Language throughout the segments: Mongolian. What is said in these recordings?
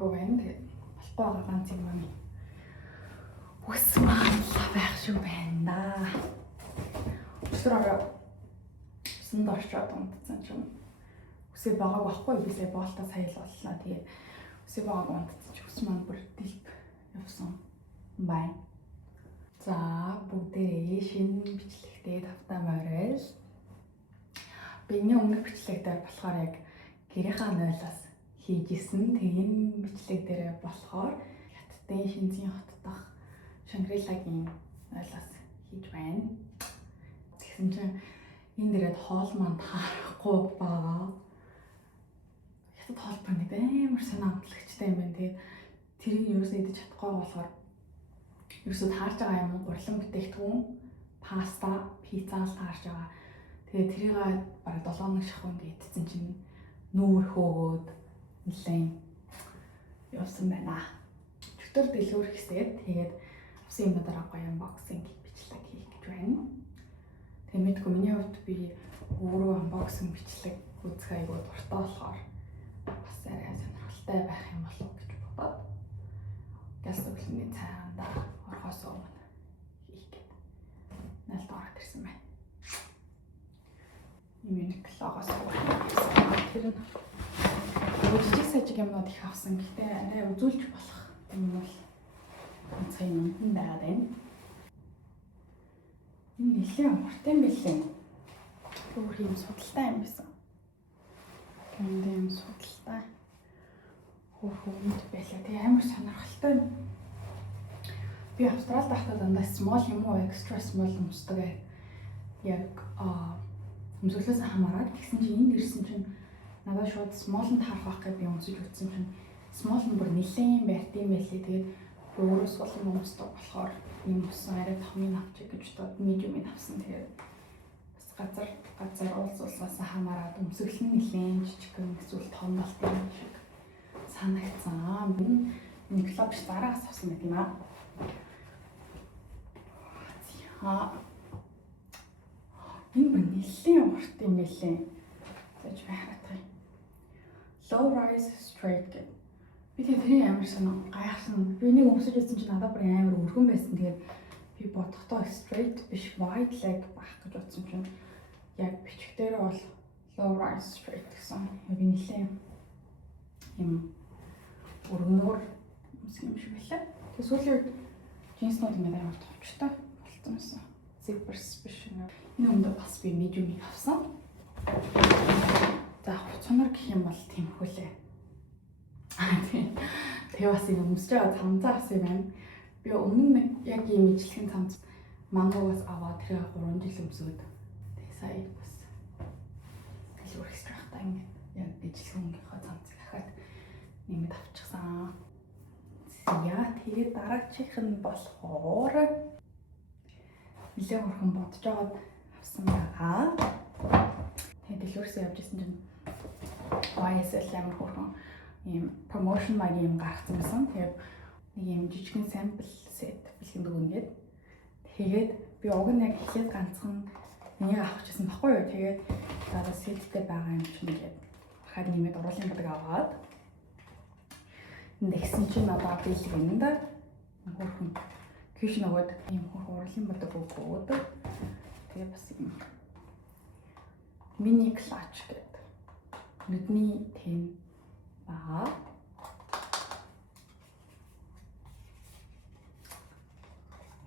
байгаагүй байна. Тэгээд болохгүй байгаа ганц юм байна. Ус маалла байх шүү байна да. Өчигдөр усан дорчоод унтсан чинь үсээ байгааг байхгүй бисээ боолтоо сая л боллоо. Тэгээд үсээ байгааг унтсан чинь ус маань бүр дэлб явсан байна. За бүгдээ шинэ бичлэгтээ тавтаа морил. Биний өмнөх бичлэг дээр болохоор яг гэрийнхаа нойлоос хийжсэн. Тэгээд бичлэг дээр болохоор хятадын Шинзийн хот дахь Шангрилагийн нойлоос хийж байна. Тэгсэн чинь энэ дээрээ хоол маань таарахгүй байгаа. Хятад хоол нэг амар санаамтлагчтай юм байна. Тэгээд тэрийг юусаа идэж чадахгүй болохоор ерөөсөө таарж байгаа юм гурлан бүтээгдэхүүн, паста, пицца таарж байгаа. Тэгээд тэрийг бараг 7 хоног шахунд идсэн чинь нүүр хөөгөөд нэлээд явсан байна. Өчигдөр дэлгүүр хэсгээд тэгээд авсан юм дараа гоё unboxing бичлэг хийх гэж байна. Тэгээд мэдгүй миний хувьд би өөрөө unboxing бичлэг үзэх айгүй дуртай болохоор бас арай сонирхолтой байх юм болов гэж бодоод газ төглөмний цайганда орхоос өмнө хийх гээд нэлээд ороод ирсэн байна. Uniqlo-гоос тэр нь жижиг сажиг юмнууд их авсан. Гэхдээ арай үзүүлж болох юм бол онцгой юм байгаад байна. Энэ нэлээд амартай юм билээ. Өөр юм судалтай юм байсан. Энд юм судалтай. Хөөнд байлаа. Тэгээ амар сонирхолтой. Би Австралид байхдаа дандаа small юм уу extra small өмсдөг. Яг өмсгөлөөс хамаарат тэгсэн чинь энд ирсэн чинь надад шууд small-нд харах байх гэж би өмсөж үзсэн чинь small нь бүр нэлээд байт юм байлээ. Тэгээд өөрөө сул юм өмсдөг болохоор юм өссөн арай томыг авчих гэж бодоод medium-ыг авсан. Тэгээд бас газар уулзуулсаас хамаарат өмсгөл нь нэлээд жижигхэн эсвэл том болт юм шиг санагдсан. Энэ клубш дараагаас авсан байт юм аа. Энэ бүр нэлээд урт юм байлээ. Тэгж байхад гай. Low rise straight гэдэг. Би тэрийг амар гайхсан. Би нэг өмсөж үзсэн чинь надад бүр амар өргөн байсан. Тэгээд би бодохдоо straight биш wide leg байх гэж бодсон чинь яг бичгтэр бол low rise straight гэсэн. Би нэлээд юм өргөнөөр өмсөх юм шиг байлаа. Тэгээд сүүлийн джинснууд юм амар товчтой болсон байсан. Zippers биш юм. Энэ өмнө бас би medium-ыг авсан. За цонор гэх юм бол тийм хөлөө. Тэгээ бас энэ өмсөж байгаа цамцаа авсан юм байна. Би өмнө нэг яг ийм ижлэхэн цамц мангоос аваад тэрийг 3 жил өмсөд. Тэгээ сая бас дэлгүүр экстрахтаа ингээд яг ижлэхэнийхээ цамцыг ахаад нэмэд авчихсан. Яа тэгээд дараачих нь болохоор нэлээд хөрхөн бодож байгаад авсан байгаа. Тэгээд дэлгүүрсээ явж исэн чинь YSL амар хөрхөн ийм promotion маягийн юм гаргасан байсан. Тэгээд нэг юм жижигхэн sample set бэлгэн дүгнгээд тэгээд би уг нь яг эхлээд ганцхан энийг авах гэсэн баггүй юу. Тэгээд дараа setтэй байгаа юм чинь тэгээд дахиад нэмээд уруулын бодог аваад нэгсэн чинь надаа бэлгэнд хөрхөн киш нөгөөд ийм хөрхөн уруулын бодог өгөөд тэгээд бас юм mini clutch гэдэг нүдний тэн баа.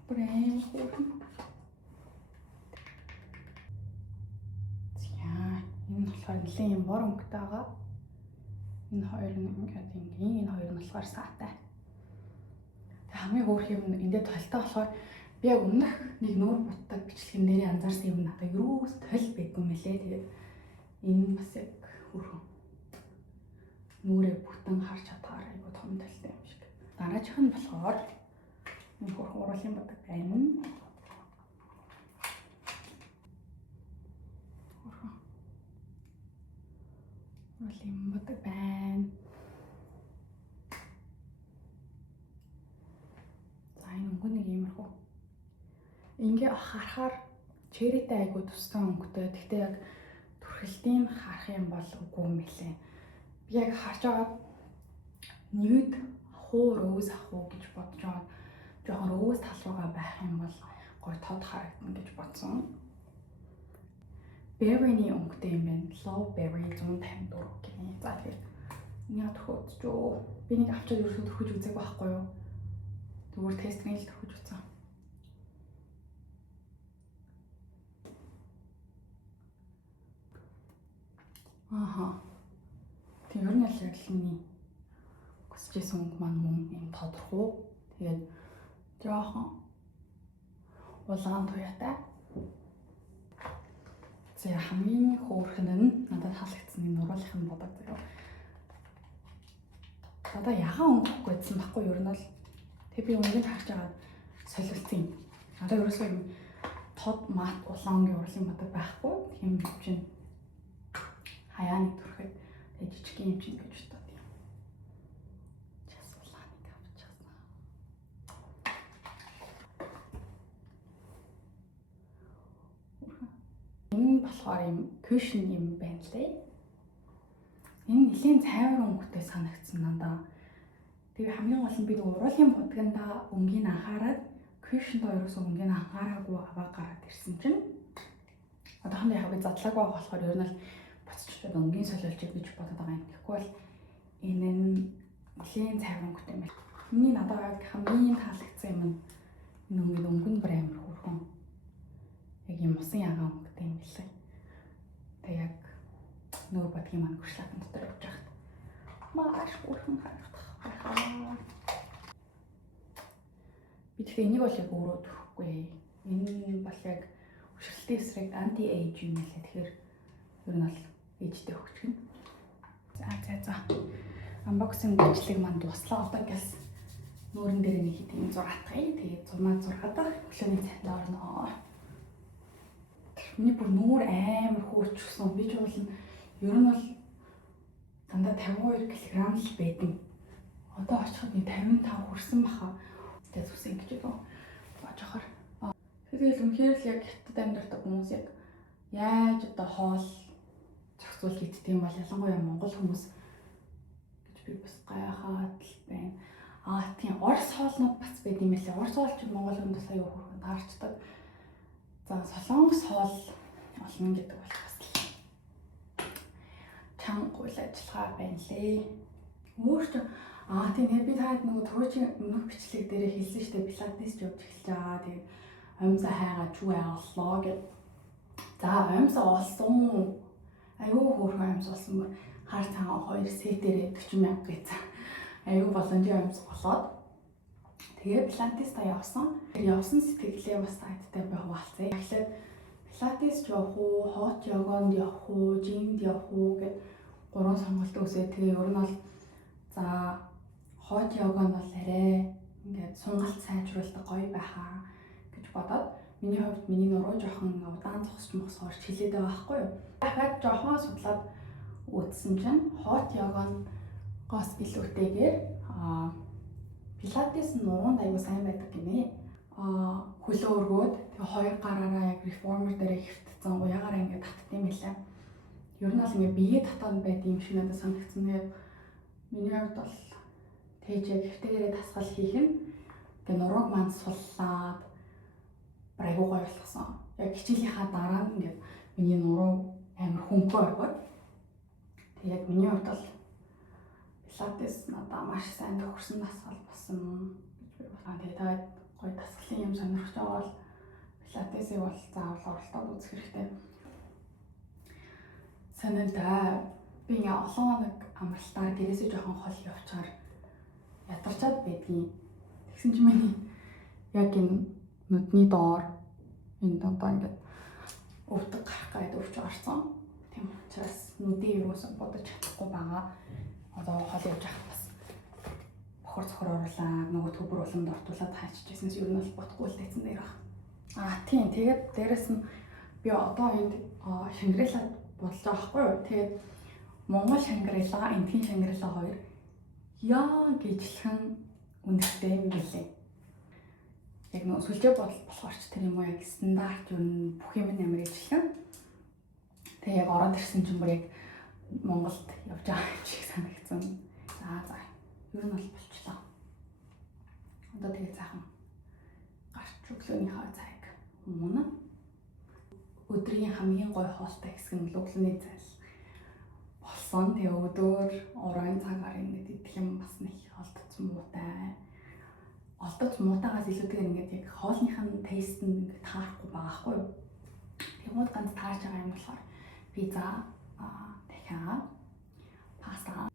Брэм хөрхөн. Энэ болохоор нэлээд юм бор өнгөтэй байгаа. Энэ хоёр нь ингээд ингийн энэ хоёр нь болохоор саатай. Тэг хамгийн хөөрх юм эндээ толтой болохоор би яг өмнөх нэг нүүр бутдаг бичлэгэн дээрээ анзаарсан юм надад юу тол байдгүй мэлээ. Тэгээд энэ бас яг хөрхөн нүрээ бүтэн харж чадхаар айгу том талтай юм шиг. Дараачих нь болохоор энэ хөрхөн уруулын бодог байна. Уруулын бодог байна. За энэ өнгө нэг иймэрхүү. Ингээ харахаар черryтэй айгу тустай өнгөтэй. Гэхдээ яг түрхэлтийн харах юм бол үгүй юм билээ. Би яг харж байгаа nude хуу rose хуу гэж бодож байгаа. Жохон rose тал руугаа байх юм бол гоё тод харагдана гэж бодсон. Berry-ний өнгөтэй юм байна. Low berry 154 гэнэ. За тэгээд яа төхөж жөө. Би нэг авчаад ерөөсөө төхөж үзег байхгүй юу? Зүгээр тестний л төхөж үзсэн. Аха. Тэг ер нь л миний хүсэжсэн өнгө маань мөн юм тодорхой. Тэгээд жоохон улаан туяатай. За хамгийн хөөрхөн нь надад таалагдсан энэ нуруулахын бодог заяа. Одоо ягаан өнгө гэсэн баггүй ер нь л тэг би өнгөнд харж байгаа солилцсон юм. Одоо ерөөсөө юм тод мат улаан өнгө урлын бодог байхгүй. Тийм чинь хаяаны төрхөд тэг жижиг юм чинь гэж боддог юм. Час улааныг авчихсан. Энэ болохоор юм cushion юм байна лээ. Энэ нэлийн цайвар өнгөтэй санагдсан надаа. Тэгээ хамгийн гол нь би уруулын будганда өнгийг анхаарад cushion-доо ерөөсөө өнгийг анхаараагүй аваа гараад ирсэн чинь одоохондоо яг би задлаагүй болохоор ер нь л буцчиход өнгийн солиулчих гэж бодоод байгаа юм. Тэгэхгүй бол энэ нь нэлийн цайвар өнгөтэй юм байна. Миний надад хамгийн таалагдсан юм нь энэ өнгөн бүр амар хөөрхөн. Яг юм усан ягаан өнгөтэй юм билээ. Тэг яг нөр бодгийн маань гүшлаатан дотор явж байхад маш хөөрхөн харагдах байхаа. Би тэгэхээр энийг бол яг өөрөө төрөхгүй. Энэ бол яг хөшөлтийн эсрэг анти эйж юм лээ. Тэгэхээр ер нь бол ээжтэй хөгжгөн. За. Unboxing бичлэг маань дуслаа. Одоо ингээс нүүрэн дээр нэг хэд юм 6 дахь. Тэгээд 6 дахь өглөөний цайнд орно. Миний бүр нүүр амар хөөчихсөн. Би ч бол ер нь бол дандаа 52 кг л байдаг. Одоо очиход би 55 хүрсэн баха. Тэгээд зүсэн гэж байна. Божохоор. Тэгэл үнэхээр л яг хятад амьдардаг хүмүүс яг яаж одоо хоол зохицуул гэдэг юм бол ялангуяа монгол хүмүүс гэж би бас гайхаад л байна. Тийм Орос хоолнууд бас байд юм лээ. Орос хоол ч монгол хүнд бас аюу хөргөнд таарчдаг. За солонгос хоол олно гэдэг бол бас чанга үйл ажиллагаа байна лээ. Өөртөө тийм би таад нөгөө түрүүчийн өмнөх бичлэг дээр хэлсэн шүү дээ. Пилатес явж эхэлж байгаа. Тэгээд амьсаа хайгаа чүү ааллаа гэд. За амьсаа олсон. Аюу хөөрхөн амьс олсон мөр хар цагаан 2 сетээр 40,000 гэсэн. Аюу боломжтой амьс болоод тэгээ пилатес та явсан. Явсан сэтгэлээ бас тайттай байх болцсон. Эхлээд пилатес явах уу, хот йогонд явах уу, жимд явах уу гэд 3 сонголт өгсөө. Тэгээ ер нь бол за хот йогонд бол арай ингээд сунгалт сайжруулдаг гоё байхаа гэж бодоод миний хувьд миний нуруу жоохон удаан зогсч мосгоор хилээд байгаа байхгүй юу. Дахиад жоохон судлаад үзсэн чинь хот йогонгоос илүүтэйгээр пилатес нуруунд аягүй сайн байдаг гинэ. Хөлөө өргөөд тэгээ хоёр гараараа яг реформер дээр хэвтцэн уягаараа ингээд татдаг юм билээ. Ер нь бол ингээд бие татаад байдаг юм шиг надад санагдсан. Тэгээд миний хувьд бол тэгж яг хэвтээрээ тасгал хийх нь тэгээ нурууг маань суллаад айгуу гоё болгосон. Яг хичээлийнхаа дараа нь ингээд миний нуруу амар хөнгөө оргоод тэг яг миний хувьд бол пилатес надад маш сайн тохирсон дасгал болсон гэж би бодлоо. Тэгээ та гоё дасгалын юм сонирхож байгаа бол пилатесийг бол заавал оролдоод үзэх хэрэгтэй. Санагдаа би ингээ олон хоног амралтаар дээрээсээ жоохон хол явчаар ядарчаад байдгийн. Тэгсэн чинь миний яг энэ нүдний доор энэ донтоо ингээд өвдөг гарах гээд өвч орсон. Тийм учраас нүдээ юусэн бодож чадахгүй байгаа. Одоо хол явж байхад бас бохор цохор оруулаа, нөгөө төбөр уламд ортуулаад хайчижсэнээс ер нь бол бодохгүй л тайцсан дээр баг. Тийм тэгээд дээрэс нь би одоо энд Шангрилад бодлоо байхгүй юу. Тэгээд Монгол Шангрила, Эндхийн Шангрила хоёр яа гэжлхэн үнэтэй юм гэлээ. Яг нөө сүлжээ бодол болохоор ч тэр юм уу яг стандарт юу бүх юм амар ижилхэн. Тэгээ яг ороод ирсэн чинь бүр яг Монголд явж байгаа юм шиг санагдсан. За. Юу нь бол болчлоо. Одоо тэгээ цаахан гарч өглөөнийхөө цаг өмнө өдрийн хамгийн гой хоолтой хэсэг нь өглөөний цай болсон. Тэгээ өдөр оройн цагаар ингэж идэх юм бас нэг олдоц муутай. Олдоц муутайгаас илүүтэйгээр ингэж яг хоолныхын тейст нь ингэ таарахгүй байгаа хгүй юу. Тэгмүүд ганц таарч байгаа юм болохоор пизза, дахиад паста,